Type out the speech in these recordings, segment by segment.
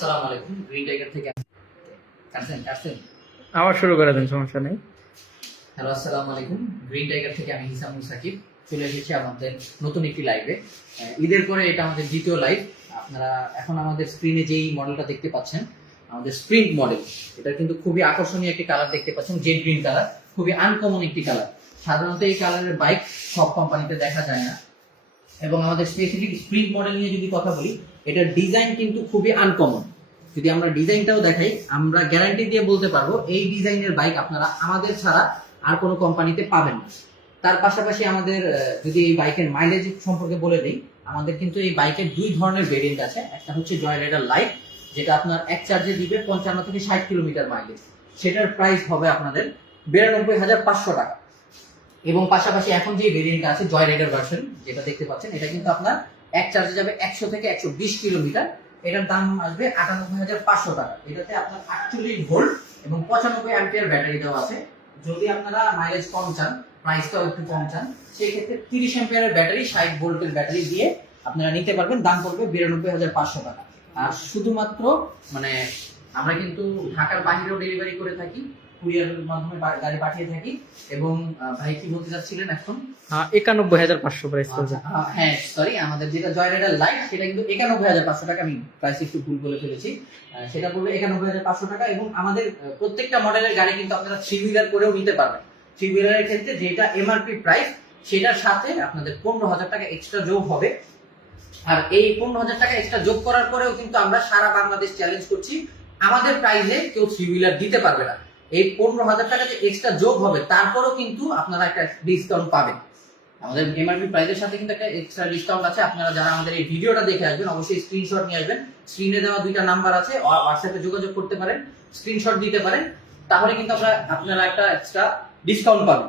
আসসালামু আলাইকুম green tiger থেকে কাটছেন কাটছেন আবার শুরু করে দেন সমস্যা নেই। হ্যালো আসসালামু আলাইকুম গ্রিন টাইগার থেকে আমি হিসামুল সাকিব। চলে এসেছি আমাদের নতুন একটি লাইভে ঈদের পরে এটা আমাদের দ্বিতীয় লাইভ আপনারা এখন আমাদের স্ক্রিনে যেই মডেলটা দেখতে পাচ্ছেন আমাদের স্প্রিন্ট মডেল এটা কিন্তু খুবই আকর্ষণীয় একটি কালার দেখতে পাচ্ছেন জেড গ্রিন কালার খুবই আনকমন একটি কালার সাধারণত এই কালারের বাইক সব কোম্পানিতে দেখা যায় না। এবং আমাদের স্পেসিফিক স্প্রিন্ট মডেল নিয়ে যদি কথা বলি এটার ডিজাইন কিন্তু খুবই আনকমন যদি আমরা ডিজাইনটাও দেখাই, আমরা গ্যারান্টি দিয়ে বলতে পারব, এই ডিজাইনের বাইক আপনারা আমাদের ছাড়া আর কোনো কোম্পানিতে পাবেন না। তার পাশাপাশি আমাদের যদি এই বাইকের মাইলেজ সম্পর্কে বলে দিই, আমাদের কিন্তু এই বাইকের দুই ধরনের ভেরিয়েন্ট আছে। একটা হচ্ছে জয় রাইডার লাইট যেটা আপনার এক চার্জে দিবে পঞ্চান্ন থেকে ষাট কিলোমিটার মাইলেজ সেটার প্রাইস হবে আপনাদের বিরানব্বই হাজার পাঁচশো টাকা। এবং পাশাপাশি এখন যে ভেরিয়েন্ট আছে জয় রাইডার ভার্সন যেটা দেখতে পাচ্ছেন, এটা কিন্তু আপনার এক চার্জে যাবে একশো থেকে একশো বিশ কিলোমিটার। এটার দাম আসবে আটানব্বই হাজার পাঁচশো টাকা। এটাতে আপনার আটচল্লিশ ভোল্ট এবং পঁচানব্বই অ্যাম্পিয়ার ব্যাটারি দেওয়া আছে। যদি আপনারা মাইলেজ কম চান প্রাইসটাও একটু কম চান সেই ক্ষেত্রে তিরিশ অ্যাম্পিয়ারের ব্যাটারি, ষাট ভোল্টের ব্যাটারি দিয়ে আপনারা নিতে পারবেন। দাম পড়বে বিরানব্বই হাজার পাঁচশো টাকা। আর শুধুমাত্র মানে আমরা কিন্তু ঢাকার বাহিরেও ডেলিভারি করে থাকি কুরিয়ারের মাধ্যমে গাড়ি পাঠিয়ে থাকি এবং ভাই কি বলতে চাচ্ছিলেন এখন? একানব্বই হাজার পাঁচশো প্রাইস চলছে। আচ্ছা, হ্যাঁ সরি আমাদের যেটা জয় রাইডার লাইট সেটা কিন্তু একানব্বই হাজার পাঁচশো টাকা আমি প্রাইস একটু ভুল বলে ফেলেছি। সেটা পড়বে একানব্বই হাজার পাঁচশো টাকা এবং আমাদের প্রত্যেকটা মডেলের গাড়ি কিন্তু আপনারা থ্রি হুইলার করেও নিতে পারবেন। থ্রি হুইলারের ক্ষেত্রে যেটা এমআরপি প্রাইস সেটার সাথে আপনাদের পনেরো হাজার টাকা এক্সট্রা যোগ হবে। আর এই পনেরো হাজার টাকা এক্সট্রা যোগ করার পরেও কিন্তু আমরা সারা বাংলাদেশ চ্যালেঞ্জ করছি। আমাদের প্রাইসে কেউ থ্রি হুইলার দিতে পারবে না। এই পনেরো হাজার টাকা যে এক্সট্রা যোগ হবে, তারপরও কিন্তু আপনারা একটা ডিসকাউন্ট পাবেন। আমাদের এমআরপি প্রাইসের সাথে কিন্তু একটা এক্সট্রা ডিসকাউন্ট আছে। আপনারা যারা আমাদের এই ভিডিওটা দেখে আসবেন, অবশ্যই স্ক্রিনশট নিয়ে আসবেন। স্ক্রিনে দেওয়া দুইটা নাম্বার আছে হোয়াটসঅ্যাপে যোগাযোগ করতে পারেন স্ক্রিনশট দিতে পারেন। তাহলে কিন্তু আমরা আপনারা একটা এক্সট্রা ডিসকাউন্ট পাবেন।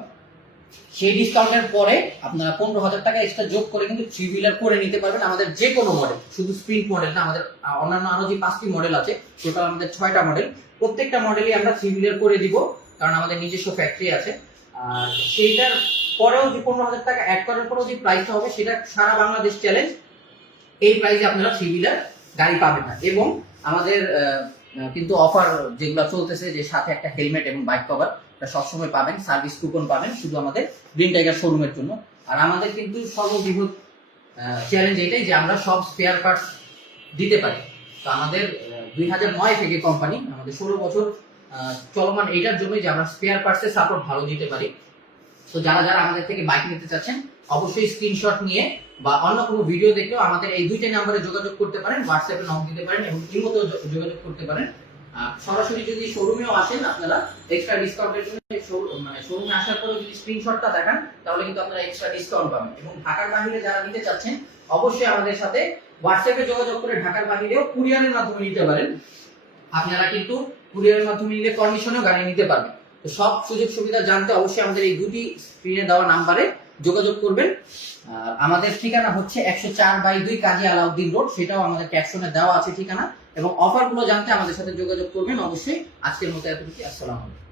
সেই ডিসকাউন্টের পরে আপনারা পনেরো হাজার টাকা এক্সট্রা যোগ করে কিন্তু থ্রি হুইলার করে নিতে পারবেন আমাদের যে কোনো মডেল শুধু স্প্রিন্ট মডেল না, আমাদের অন্যান্য আরও যে পাঁচটি মডেল আছে, টোটাল আমাদের ছয়টা মডেল প্রত্যেকটা মডেলই আমরা থ্রি হুইলার করে দিব, কারণ আমাদের নিজস্ব ফ্যাক্টরি আছে। আর সেইটার পরেও যে পনেরো হাজার টাকা অ্যাড করার পরেও যে প্রাইসটা হবে, সেটা সারা বাংলাদেশ চ্যালেঞ্জ এই প্রাইসে আপনারা থ্রি হুইলার গাড়ি পাবেন না। এবং আমাদের কিন্তু অফার যেগুলো চলতেছে যে সাথে একটা হেলমেট এবং বাইক কভার সবসময় পাবেন সার্ভিস কুপন পাবেন শুধু আমাদের গ্রিন টাইগার শোরুমের জন্য। আর আমাদের কিন্তু সর্ববৃহৎ চ্যালেঞ্জ এটাই যে আমরা সব স্পেয়ার পার্টস দিতে পারি। তো আমাদের দুই হাজার নয় থেকে কোম্পানি আমাদের ষোলো বছর চলমান এইটার জন্যই যে আমরা স্পেয়ার পার্টসের সাপোর্ট ভালো দিতে পারি। তো যারা যারা আমাদের থেকে বাইক নিতে চাচ্ছেন, অবশ্যই স্ক্রিনশট নিয়ে বা অন্য কোনো ভিডিও দেখেও আমাদের এই দুইটা নাম্বারে যোগাযোগ করতে পারেন হোয়াটসঅ্যাপে নক দিতে পারেন এবং ইমোতেও যোগাযোগ করতে পারেন। সরাসরি যদি শোরুমেও আসেন আপনারা এক্সট্রা ডিসকাউন্টের জন্য মানে শোরুমে আসার পরেও যদি স্ক্রিনশটটা দেখান, তাহলে কিন্তু আপনারা এক্সট্রা ডিসকাউন্ট পাবেন। এবং ঢাকার বাহিরে যারা নিতে চাচ্ছেন, অবশ্যই আমাদের সাথে হোয়াটসঅ্যাপে যোগাযোগ করে ঢাকার বাহিরেও কুরিয়ারের মাধ্যমে নিতে পারেন। আপনারা কিন্তু কুরিয়ারের মাধ্যমে নিলে কন্ডিশনেও গাড়ি নিতে পারবেন। তো সব সুযোগ সুবিধা জানতে অবশ্যই আমাদের এই দুটি স্ক্রিনে দেওয়া নাম্বারে যোগাযোগ করবেন। আমাদের ঠিকানা হচ্ছে একশো চার বাই দুই কাজী আলাউদ্দিন রোড। সেটাও আমাদের ক্যাপশনে দেওয়া আছে ঠিকানা। এবং অফারগুলো জানতে আমাদের সাথে যোগাযোগ করবেন অবশ্যই। আজকের মতো এতটুকু আসসালাম আলাইকুম।